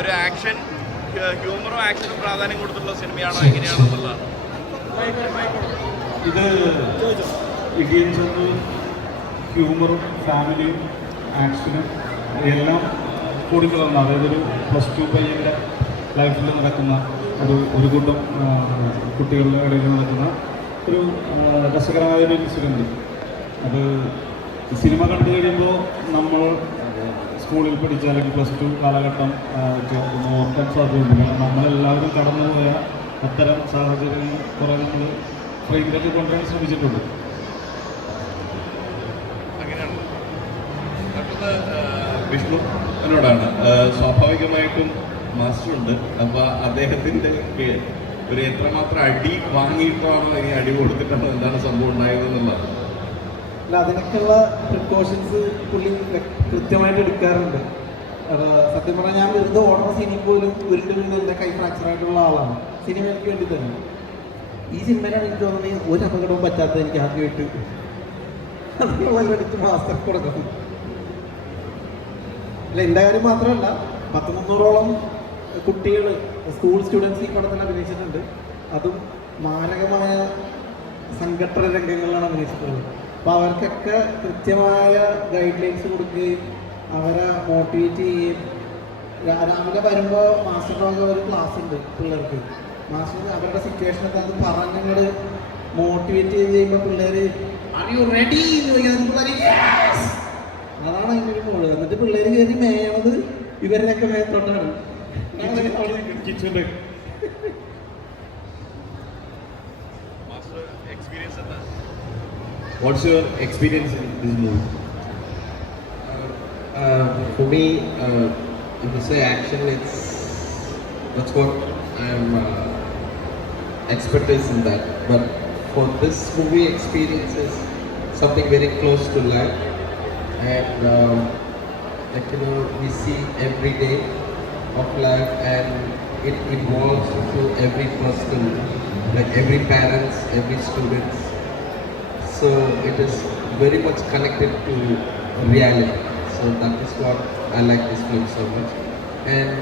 ഒരു ആക്ഷൻ ഹ്യൂമറും ആക്ഷനും പ്രാധാന്യം കൊടുത്തിട്ടുള്ള സിനിമയാണോ എങ്ങനെയാണോ എന്നുള്ളതാണ്. ഇത് ഇടിയൻ ചന്ദ് ഹ്യൂമറും ഫാമിലിയും ആക്ഷനും എല്ലാം കൂടിക്കലർന്ന, അതായത് ഒരു +2 പയ്യൻ്റെ ലൈഫിൽ നടക്കുന്ന ഒരു കൂട്ടം കുട്ടികളുടെ ഇടയിൽ നടക്കുന്ന ഒരു രസകരമായ ഒരു ഇൻസിഡൻറ്റ്. അത് സിനിമ കണ്ടു കഴിയുമ്പോൾ നമ്മൾ സ്കൂളിൽ പഠിച്ച അല്ലെങ്കിൽ +2 കാലഘട്ടം ഒന്ന് ഓർക്കാൻ സാധ്യതയുണ്ട്. നമ്മളെല്ലാവരും കടന്നുപോയ അത്തരം സാഹചര്യങ്ങൾ കുറേ നമ്മൾ ഫ്രെയിമിലേക്ക് കൊണ്ടുവരാൻ ശ്രമിച്ചിട്ടുണ്ട്. വിഷ്ണു എന്നോടാണ്. സ്വാഭാവികമായിട്ടും മാസ്റ്ററുണ്ട്, അപ്പോൾ അദ്ദേഹത്തിൻ്റെ ഒരു എത്രമാത്രം അടി വാങ്ങിയിട്ടാണോ ഇനി അടി കൊടുത്തിട്ടാണോ എന്താണ് സംഭവം ഉണ്ടായതെന്നുള്ളത്? അല്ല, അതിനൊക്കെയുള്ള പ്രിക്കോഷൻസ് പുള്ളി കൃത്യമായിട്ട് എടുക്കാറുണ്ട്. സത്യം പറഞ്ഞാൽ ഞാൻ വെറുതെ ഓടുന്ന സിനിമ പോലും ഉരുണ്ട് വീണ് എൻ്റെ കൈ ഫ്രാക്ചറായിട്ടുള്ള ആളാണ് സിനിമ എനിക്ക് വേണ്ടി തന്നെ. ഈ സിനിമയിലാണ് എനിക്ക് തോന്നുന്നത് ഒരു അപകടവും പറ്റാത്തത്. എനിക്ക് ആദ്യമായിട്ട് അതിനുള്ള എടുത്ത് മാസ്റ്റർ കൊടുക്കണം. അല്ല, എൻ്റെ കാര്യം മാത്രമല്ല, 100-300ഓളം കുട്ടികൾ സ്കൂൾ സ്റ്റുഡൻസ് ഈ പടത്തിൽ അഭിനയിച്ചിട്ടുണ്ട്. അതും മാരകമായ സംഘട്ടന രംഗങ്ങളിലാണ് അഭിനയിച്ചിട്ടുള്ളത്. അപ്പോൾ അവർക്കൊക്കെ കൃത്യമായ ഗൈഡ് ലൈൻസ് കൊടുക്കുകയും അവരെ മോട്ടിവേറ്റ് ചെയ്യുകയും, രാവിലെ വരുമ്പോൾ മാസ്റ്ററിനൊക്കെ ഒരു ക്ലാസ് ഉണ്ട് പിള്ളേർക്ക്. മാസ്റ്റർ അവരുടെ സിറ്റുവേഷനൊക്കെ അത് പറഞ്ഞങ്ങൾ മോട്ടിവേറ്റ് ചെയ്ത് കഴിയുമ്പോൾ പിള്ളേർ ആർ യു റെഡി എന്ന് ചോദിക്കുന്നത്. അതാണ് അതിൻ്റെ ഒരു മോള്. എന്നിട്ട് പിള്ളേർ കയറി മേയണത് ഇവരുടെയൊക്കെ മേത്തോട്ടാണ്. What's your experience in this movie? For me, if you say action, that's what I'm expertise in that. But for this movie, experience is something very close to life, and like we see every day of life, and it involves to every person, like every parents, every students. So it is very much connected to reality. So that is what I like this film so much. And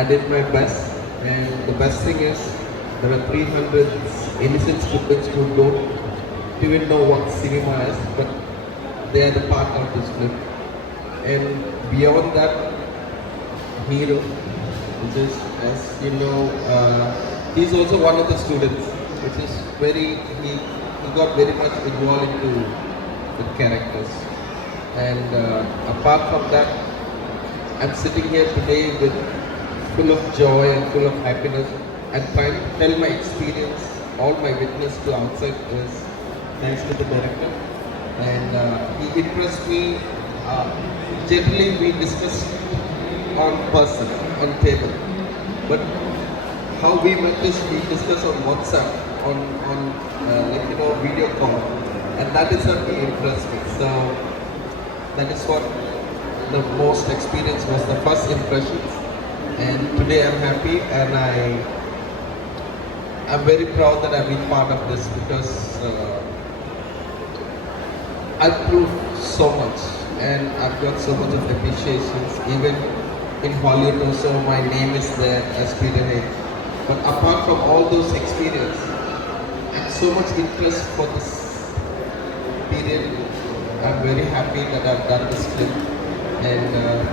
I did my best. And the best thing is there are 300 innocent students who don't even know what cinema is, but they are the part of this film. And beyond that, Hero, which is, as you know, he's also one of the students, which is he got very much involved into the characters. And apart from that, I'm sitting here today with full of joy and full of happiness, and trying to tell my experience, all my witness to outside is thanks to the director. And he impressed me. Generally we discuss on person, on table, but how we met is we discuss on WhatsApp, on video call, and that is what he impressed me. So that is what the most experience was, the first impressions. And today I'm happy, and I'm very proud that I've been part of this, because I've proved so much, and I've got so much of appreciations. Even in Hollywood also my name is there as Peter Haig. But apart from all those experiences, and so much interest for this period, I'm very happy that I've done this film. And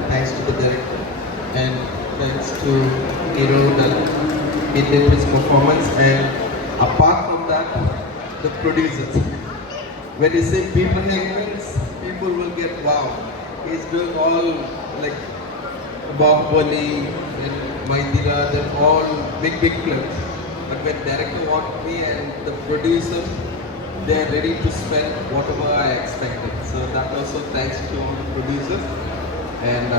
thanks to the director, and thanks to Hero that he did his performance. And apart from that, the producers. When you say Peter Haig, people will get wow. He's doing all like Bahubali and Maindira, they're all big films. But when director wanted me and the producer, they are ready to spend whatever I expected. So that also thanks to all the producers. And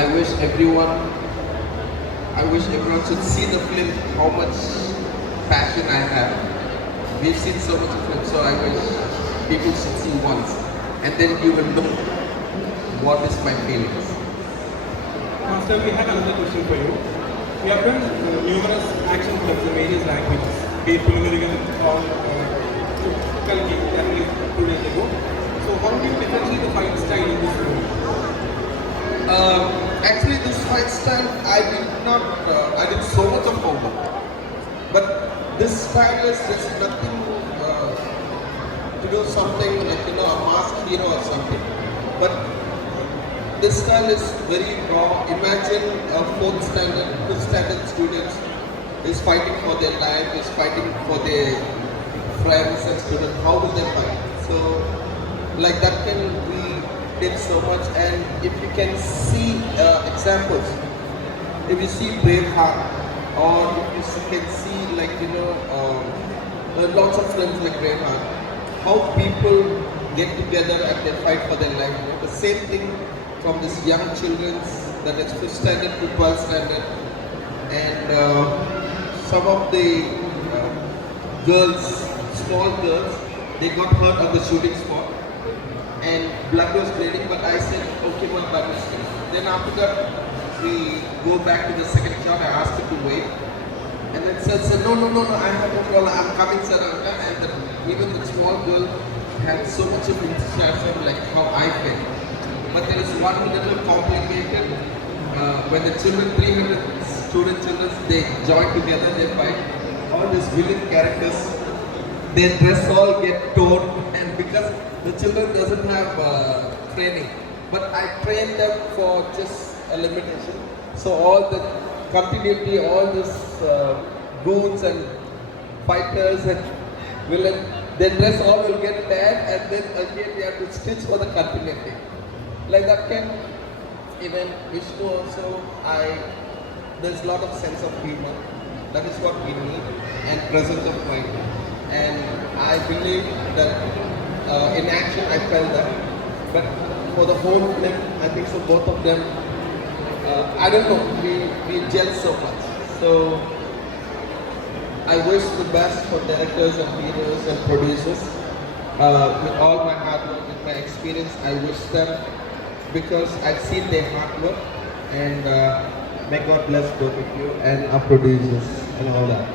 I wish everyone should see the film, how much passion I have. We've seen so much of it, so I wish people should see once, and then you will know what is my feelings. Master, we had another question for you. We have done numerous action films in various languages, be it Pulumerigan or Kalki, that is 2 days ago. So how do you differentiate the fight style in this movie? Actually, this fight style, I did so much of homework. But this style is, there's nothing to do something like, a masked hero or something. But this style is very raw. Imagine a fifth standard students is fighting for their life, is fighting for their friends and students. How do they fight? So, like that can be did so much. And if you can see examples, if you see Braveheart, or if you can see like lots of films like Braveheart, how people get together and they fight for their life. The same thing from this young children's, that is 5th standard to 12th standard, and some of the girls, small girls, they got hurt on the shooting spot and blood was bleeding, but I said, okay, what blood is this? Then after that, we go back to the second shot. I asked her to wait, and then sir said, no, I have no problem, I'm coming, sir. And even the small girl had so much of enthusiasm, like how I felt. But there is one little complicated, when the children, 300 children, they join together, they fight. All these villain characters, their dress all get torn, and because the children doesn't have training, but I trained them for just a limitation. So all the continuity, all this goons and fighters and villain, their dress all will get bad, and then again we have to stitch for the continuity. Like that can even Vishnu also. There's a lot of sense of humor. That is what we need, and presence of mind. And I believe that in action I felt that. But for the whole film, I think so both of them, I don't know, we gel so much. So I wish the best for directors and heroes and producers. With all my hard work, with my experience, I wish them, because I've seen their hard work, and may God bless both of you and our producers and all that.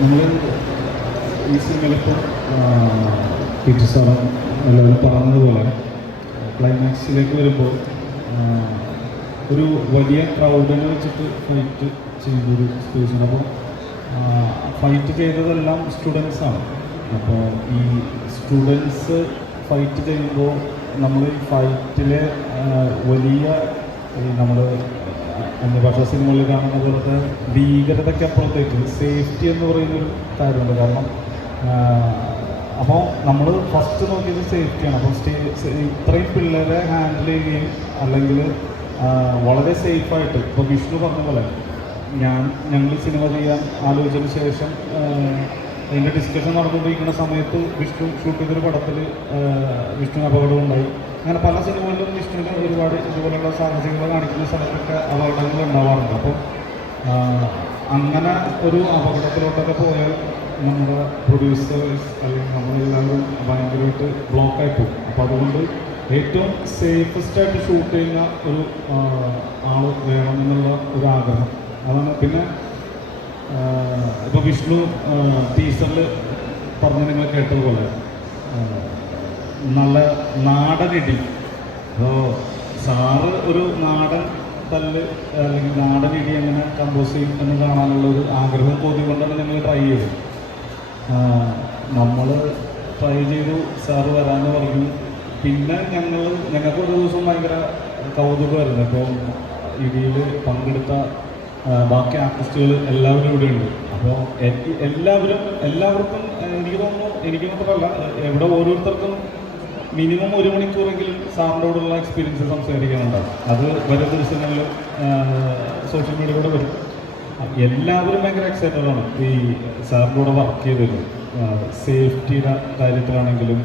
നമ്മൾ ഈ സിനിമയിലിപ്പോൾ Peter സാറും എല്ലാവരും പറഞ്ഞതുപോലെ ക്ലൈമാക്സിലേക്ക് വരുമ്പോൾ ഒരു വലിയ ക്രൗഡിനെ വെച്ചിട്ട് fight ചെയ്തൊരു സിറ്റുവേഷൻ. അപ്പോൾ ഫൈറ്റ് ചെയ്തതെല്ലാം സ്റ്റുഡൻസാണ്. അപ്പോൾ ഈ സ്റ്റുഡൻസ് ഫൈറ്റ് ചെയ്യുമ്പോൾ നമ്മൾ ഈ ഫൈറ്റിലെ വലിയ നമ്മൾ അന്യഭാഷാ സിനിമകളിൽ കാണുന്ന പോലത്തെ ഭീകരതയ്ക്ക് അപ്പുറത്തേക്ക് സേഫ്റ്റി എന്ന് പറയുന്നൊരു കാര്യമുണ്ട്. കാരണം അപ്പോൾ നമ്മൾ ഫസ്റ്റ് നോക്കിയത് സേഫ്റ്റിയാണ്. അപ്പോൾ ഇത്രയും പിള്ളേരെ ഹാൻഡിൽ ചെയ്യുകയും അല്ലെങ്കിൽ വളരെ സേഫായിട്ട്, ഇപ്പോൾ വിഷ്ണു പറഞ്ഞ പോലെ ഞങ്ങൾ സിനിമ ചെയ്യാൻ ആലോചിച്ചതിന് ശേഷം അതിൻ്റെ ഡിസ്കഷൻ നടന്നുകൊണ്ടിരിക്കുന്ന സമയത്ത് വിഷ്ണു ഷൂട്ട് ചെയ്തൊരു പടത്തിൽ വിഷ്ണുവിന് അപകടം ഉണ്ടായി. അങ്ങനെ പല സിനിമകളിലും വിഷ്ണുവിന് ഒരുപാട് ഇതുപോലുള്ള സാഹചര്യങ്ങൾ കാണിക്കുന്ന സ്ഥലത്തൊക്കെ അപകടങ്ങൾ ഉണ്ടാവാറുണ്ട്. അപ്പോൾ അങ്ങനെ ഒരു അപകടത്തിലോട്ടൊക്കെ പോയാൽ നമ്മുടെ പ്രൊഡ്യൂസേഴ്സ് അല്ലെങ്കിൽ നമ്മളെല്ലാവരും ഭയങ്കരമായിട്ട് ബ്ലോക്കായി പോകും. അപ്പോൾ അതുകൊണ്ട് ഏറ്റവും സേഫസ്റ്റായിട്ട് ഷൂട്ട് ചെയ്യുന്ന ഒരു ആൾ വേണമെന്നുള്ള ഒരു ആഗ്രഹം അതാണ്. പിന്നെ ഇപ്പോൾ വിഷ്ണു ടീസറിൽ പറഞ്ഞ് നിങ്ങൾ കേട്ടതുപോലെ നല്ല നാടനിടി. അപ്പോൾ സാറ് ഒരു നാടൻ തല്ല് അല്ലെങ്കിൽ നാടനിടി എങ്ങനെ കമ്പോസ് ചെയ്യും എന്ന് കാണാനുള്ള ഒരു ആഗ്രഹവും കൊതി കൊണ്ടാണ് ഞങ്ങൾ ട്രൈ ചെയ്തത്. നമ്മൾ ട്രൈ ചെയ്തു, സാറ് വരാമെന്ന് പറഞ്ഞു. പിന്നെ ഞങ്ങൾക്ക് ഒരു ദിവസം ഭയങ്കര കൗതുകമായിരുന്നു. ഇപ്പോൾ ഇടിയിൽ പങ്കെടുത്ത ബാക്കി ആർട്ടിസ്റ്റുകൾ എല്ലാവരും ഇവിടെ ഉണ്ട്. അപ്പോൾ എല്ലാവർക്കും എനിക്ക് മാത്രമല്ല, ഇവിടെ ഓരോരുത്തർക്കും മിനിമം 1 മണിക്കൂറെങ്കിലും സാറിൻ്റെ കൂടെയുള്ള എക്സ്പീരിയൻസ് സംസാരിക്കാനുണ്ടാകും. അത് വരും ദിവസങ്ങളിൽ സോഷ്യൽ മീഡിയയിലൂടെ വരും. എല്ലാവരും ഭയങ്കര എക്സൈറ്റഡ് ആണ് ഈ സാറിൻ്റെ കൂടെ വർക്ക് ചെയ്തത്. സേഫ്റ്റിയുടെ കാര്യത്തിലാണെങ്കിലും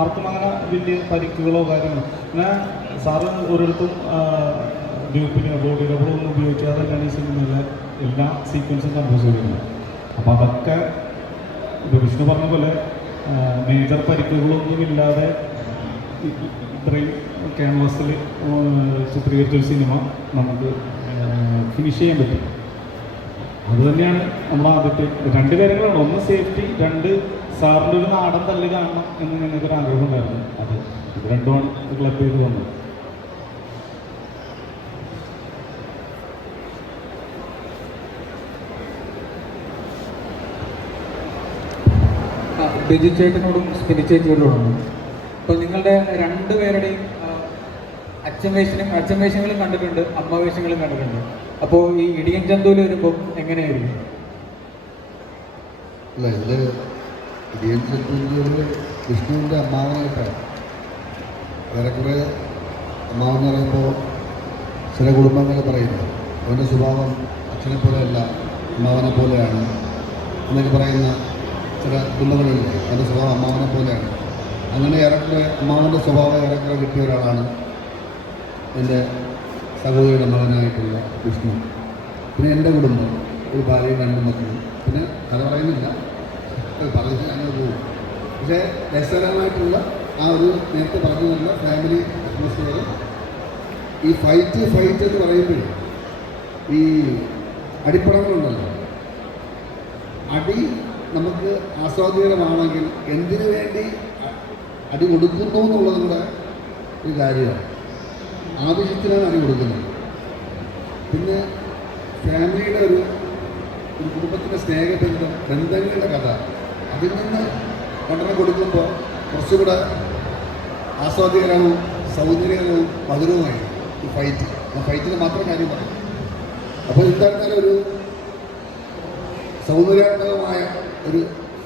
ആർക്കും അങ്ങനെ വലിയ പരിക്കുകളോ കാര്യങ്ങളോ. പിന്നെ സാറ് ഒരിടത്തും ഗ്രൂപ്പിന് ബോഡി റബ്ബറൊന്നും ഉപയോഗിക്കാതെ തന്നെയാണ് ഈ സിനിമയിലെ എല്ലാ സീക്വൻസും കമ്പോസ് ചെയ്തിരുന്നത്. അപ്പോൾ അതൊക്കെ ഇപ്പോൾ വിഷ്ണു പറഞ്ഞ പോലെ മേജർ പരിക്കുകളൊന്നുമില്ലാതെ ഇത്രയും ക്യാൻവാസിൽ ചിത്രീകരിച്ചൊരു സിനിമ നമുക്ക് ഫിനിഷ് ചെയ്യാൻ പറ്റും. അതുതന്നെയാണ് നമ്മൾ ആദ്യത്തെ 2 കാര്യങ്ങളാണ്. ഒന്ന് സേഫ്റ്റി, 2 സാറിൻ്റെ ഒരു നാടൻ തല്ല് കാണണം എന്ന് ഞങ്ങൾക്കൊരു ആഗ്രഹം ഉണ്ടായിരുന്നു. അത് ഇത് രണ്ടുമാണ് ക്ലബ് ചെയ്ത് വന്നത്. ബിജു ചേട്ടനോടും സ്മിനി ചേച്ചിയോടുമാണ്. അപ്പോൾ നിങ്ങളുടെ 2 പേരുടെയും അച്ഛൻ വേഷങ്ങളും കണ്ടിട്ടുണ്ട്, അമ്മ വേഷങ്ങളും കണ്ടിട്ടുണ്ട്. അപ്പോൾ ഈ ഇടിയൻ ചന്തൂല് വരുമ്പോൾ എങ്ങനെയായിരിക്കും? അല്ല, ഇതിൽ ഇടിയൻ ചന്തൂര് വിഷ്ണുവിൻ്റെ അമ്മാവനായിട്ടാണ്. ഏറെക്കുറെ അമ്മാവെന്ന് പറയുമ്പോൾ ചില കുടുംബങ്ങൾ പറയുന്നത് അവൻ്റെ സ്വഭാവം അച്ഛനെ പോലെയല്ല അമ്മാവനെ പോലെയാണ് എന്നൊക്കെ പറയുന്ന ചില കുടുംബങ്ങളില്ലേ. അവൻ്റെ സ്വഭാവം അമ്മാവനെ പോലെയാണ്. അങ്ങനെ ഏറെക്കുറെ അമ്മാവൻ്റെ സ്വഭാവം ഏറെക്കുറെ കിട്ടിയ ഒരാളാണ് എൻ്റെ സഹോദരിയുടെ മകനായിട്ടുള്ള വിഷ്ണു. പിന്നെ എൻ്റെ കുടുംബം, ഒരു ഭാര്യയും 2 മക്കളും. പിന്നെ കഥ പറയുന്നില്ല, പറഞ്ഞ് അങ്ങനെ പോകും. പക്ഷേ രസകരമായിട്ടുള്ള ആ ഒരു നേരത്തെ പറഞ്ഞു നല്ല ഫാമിലി അറ്റ്മോസ്ഫിയർ. ഈ ഫൈറ്റ് എന്ന് പറയുമ്പോൾ ഈ അടിപ്പടങ്ങളുണ്ടല്ലോ, അടി നമുക്ക് ആസ്വാദ്യകരമാണെങ്കിൽ എന്തിനു വേണ്ടി അടി കൊടുക്കുന്നു എന്നുള്ളതും കൂടെ ഒരു കാര്യമാണ്. ആവശ്യത്തിനാണ് അടി കൊടുക്കുന്നത്. പിന്നെ ഫാമിലിയുടെ ഒരു കുടുംബത്തിൻ്റെ സ്നേഹബന്ധം, ബന്ധങ്ങളുടെ കഥ, അതിൽ നിന്ന് രണ്ടെണ്ണം കൊടുക്കുമ്പോൾ കുറച്ചുകൂടെ ആസ്വാദ്യകരവും സൗന്ദര്യകരവും മധുരവുമായി ഈ ഫൈറ്റ്. ആ ഫൈറ്റിന് മാത്രം കാര്യം പറയും. അപ്പോൾ എന്തായിരുന്നാലും ഒരു സൗന്ദര്യാത്മകമായ ഒരു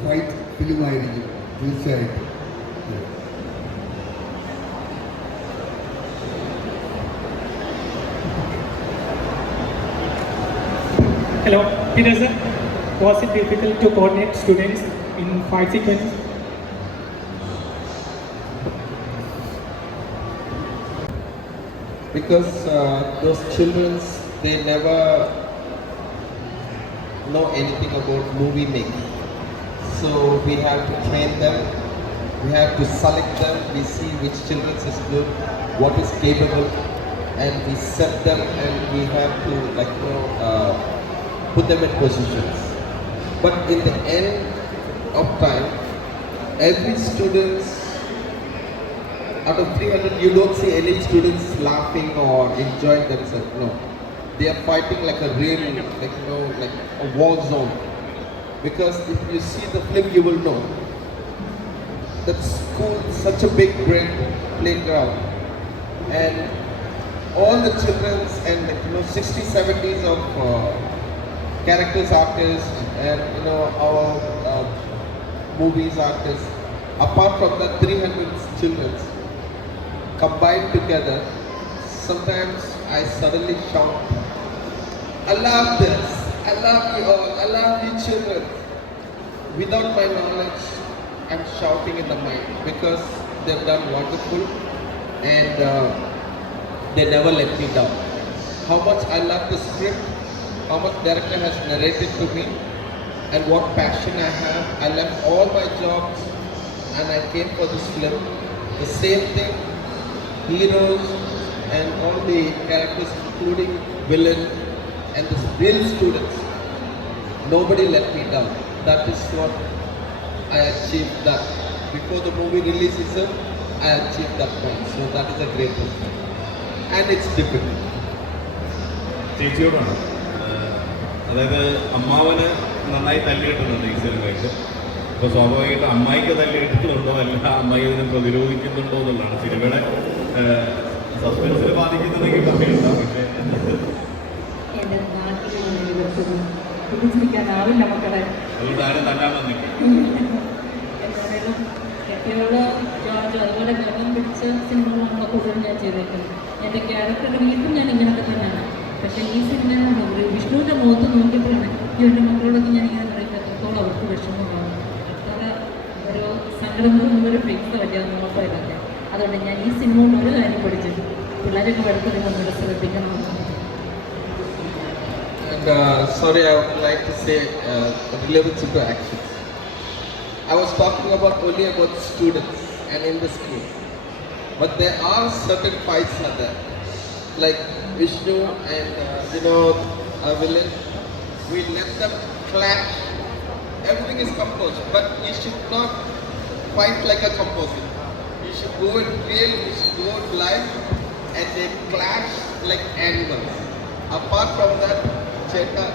ഫൈറ്റ് ഫിലിമായിരിക്കും തീർച്ചയായിട്ടും. Hello, Peter sir. Was it difficult to coordinate students in fight sequence? Because those children, they never know anything about movie making. So we have to train them, we have to select them, we see which children is good, what is capable, and we set them and we have to put them in positions. But in the end of time, every student, out of 300, you don't see any students laughing or enjoying themselves. No, they are fighting like a real, like a war zone. Because if you see the film, you will know that school is such a big playground, and all the children and 60, 70s of characters artists and our movies artists, apart from the 300 children combined together, sometimes I suddenly shout, I love this, I love you all, I love you children. Without my knowledge, I'm shouting in the mic because they've done wonderful and they never let me down. How much I love the script, how much director has narrated to me, and what passion I have. I left all my jobs and I came for this film. The same thing, heroes and all the characters, including villain and the real students. Nobody let me down. That is what I achieved. That before the movie release itself, I achieved that point. So that is a great thing, and it's difficult. ചേച്ചിയോടാണ്. അതായത് അമ്മാവന് നന്നായി തല്ല് കിട്ടുന്നുണ്ട് ഈ സിനിമയ്ക്ക്. അപ്പോൾ സ്വാഭാവികമായിട്ട് അമ്മായിക്ക് തല്ല് കിട്ടുന്നുണ്ടോ അല്ല അമ്മായി ഇതിനെ പ്രതിരോധിക്കുന്നുണ്ടോ എന്നുള്ളതാണ് സിനിമയുടെ സസ്പെൻസിനെ ബാധിക്കുന്നതെങ്കിൽ പറഞ്ഞിട്ടുണ്ടാവും. പക്ഷേ എൻ്റെ നാട്ടിൽ പിടിച്ചിരിക്കാനാവില്ല മക്കളെ. അതുകൊണ്ട് ആരും തല്ലാൻ വന്നില്ല. എന്തായാലും കെട്ടിയോള് ജോർജ് അതുപോലെ ഗർഭം പിടിച്ച സിനിമകൾ നമ്മളെ കൂടുതലും ഞാൻ ചെയ്തേക്കുന്നത്. എൻ്റെ ക്യാരക്ടറുടെ വീണ്ടും ഞാൻ ഇങ്ങനെയൊക്കെ തന്നെയാണ്. പക്ഷേ ഈ സിനിമ വിഷ്ണുവിൻ്റെ മുഖത്ത് നോക്കിയപ്പോഴാണ് എൻ്റെ മക്കളോടൊക്കെ ഞാൻ ഇങ്ങനെ പറയുന്നത് എത്രത്തോളം അവർക്ക് വിഷമമാണ്, എത്ര ഒരു സങ്കടം ഒരു ഫിക്സ് പറ്റിയാൽ നോക്കിയതൊക്കെ. അതുകൊണ്ട് ഞാൻ ഈ സിനിമ കൊണ്ട് ഒരു കാര്യം പഠിച്ചത് പിള്ളേരൊക്കെ പഠിത്തത്തിൽ നമ്മളോട് ശ്രദ്ധിക്കണമെന്ന്. And sorry, I would like to say related to actions. I was talking only about students and in the school. But there are certain fights are there. Like Vishnu and villain, we let them clash. Everything is composed, but you should not fight like a composer. You should go in real, you should go in live, and they clash like animals. Apart from that, Cheta,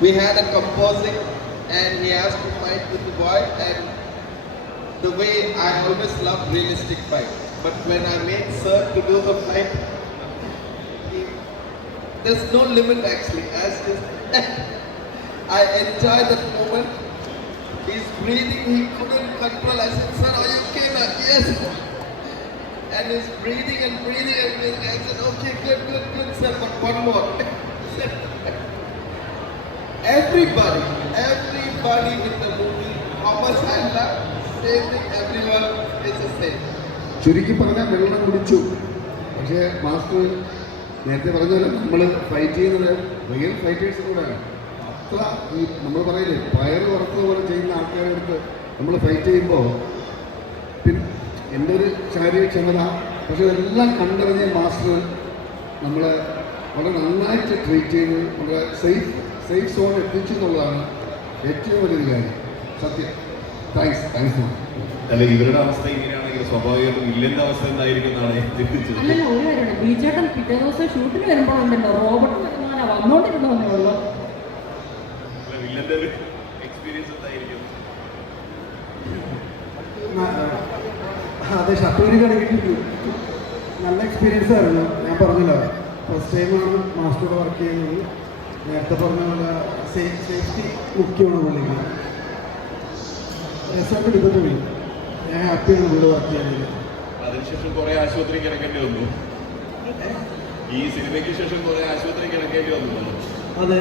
we had a composing, and he has to fight with the boy, and the way I always love realistic fight. But when I made Sir to do the fight, there's no limit actually. I enjoyed that moment. He's breathing, he couldn't control. I said, "Sir, are you okay now?" "Yes." And he's breathing and breathing and breathing. I said, "Okay, good, sir, but one more." Everybody in the movie, how much I love, same thing, everyone is the same. ചുരുക്കി പറഞ്ഞാൽ വെള്ളം കുടിച്ചു. പക്ഷേ master നേരത്തെ പറഞ്ഞ പോലെ നമ്മൾ fight ചെയ്യുന്നത് റിയൽ ഫൈറ്റേഴ്സ് കൂടെയാണ്. അത്ര ഈ നമ്മൾ പറയില്ലേ പയറ് വറുത്തത് പോലെ ചെയ്യുന്ന ആൾക്കാരുടെ അടുത്ത് നമ്മൾ ഫൈറ്റ് ചെയ്യുമ്പോൾ പിന്നെ എൻ്റെ ഒരു ശാരീരിക ക്ഷമത, പക്ഷെ ഇതെല്ലാം കണ്ടറിഞ്ഞ മാസ്റ്റർ നമ്മളെ വളരെ നന്നായിട്ട് ട്രീറ്റ് ചെയ്ത് നമ്മളെ സേഫ് സോൺ എത്തിച്ചു എന്നുള്ളതാണ് ഏറ്റവും വലിയൊരു കാര്യം. സത്യം. താങ്ക്സ്. അല്ല, ഇവരുടെ അവസ്ഥ ഇങ്ങനെയാണെങ്കിൽ സ്വാഭാവികമായിട്ടും വില്ലന്റെ അവസ്ഥ എന്തായിരിക്കും എന്നാണ് ഞാൻ ചിന്തിച്ചത്. അല്ലല്ലോ, ഒരു കാര്യമാണ്, ബീച്ചേട്ടൻ പിറ്റേ ദിവസം ഷൂട്ടിന് വരുമ്പോഴുണ്ടല്ലോ റോബോട്ട് വന്നോണ്ടിരുന്നോന്നേ ഉള്ളൂ. വില്ലന്റെ ഒരു എക്സ്പീരിയൻസ് എന്തായിരിക്കും? അതെ, ഷട്ടൂരി കളിക്കിട്ടു നല്ല എക്സ്പീരിയൻസ് ആയിരുന്നു. ഞാൻ പറഞ്ഞല്ലോ, ഫസ്റ്റ് ടൈമാണ് മാസ്റ്ററോട് വർക്ക് ചെയ്യുന്നത്. നേരത്തെ പറഞ്ഞ പോലെ സേഫ്റ്റി മുഖ്യമാണ് പുള്ളിക്ക്. രസമായിട്ട് എടുക്കത്തുള്ളൂ. ഞാൻ ഹാപ്പിയാണ് പുള്ളി വർക്ക് ചെയ്യുന്നത്. അതിനുശേഷം കുറെ ആശുപത്രി കിടക്കേണ്ടി വന്നു. ഈ സിനിമയ്ക്ക് ശേഷം കുറെ ആശുപത്രി കിടക്കേണ്ടി വന്നു. അതെ.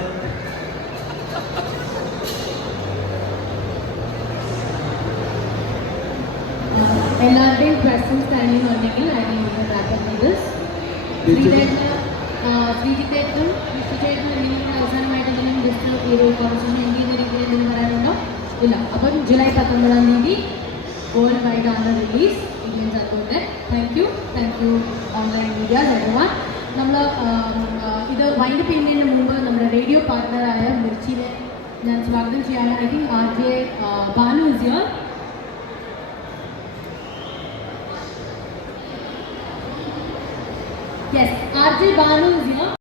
എല്ലാവരുടെയും ക്വസ്റ്റ്യൻസ് കഴിയുന്നുണ്ടെങ്കിൽ ശ്രീജിത്തേട്ടനും വിഷ്ണുചേട്ടനും എന്തെങ്കിലും അവസാനമായിട്ട് എന്തെങ്കിലും ജസ്റ്റ് ഈ ഒരു കോൺവെർസേഷൻ എൻഡ് ചെയ്യുന്ന രീതിയിൽ എന്തെങ്കിലും പറയാനുണ്ടോ? ഇല്ല. അപ്പം ജൂലൈ 19 വേൾഡ് വൈഡ് ആണ് റിലീസ് ഇന്ത്യൻ ചന്തൂരിൻ്റെ. Thank you online medias everyone. നമ്മൾ ഇത് വൈൻഡപ്പ് ചെയ്യുന്നതിന് മുമ്പ് നമ്മുടെ റേഡിയോ പാർട്ട്ണറായ മിർച്ചിനെ ഞാൻ സ്വാഗതം ചെയ്യാണ്. I think RJ Banu is here. Yes, RJ Banu is here.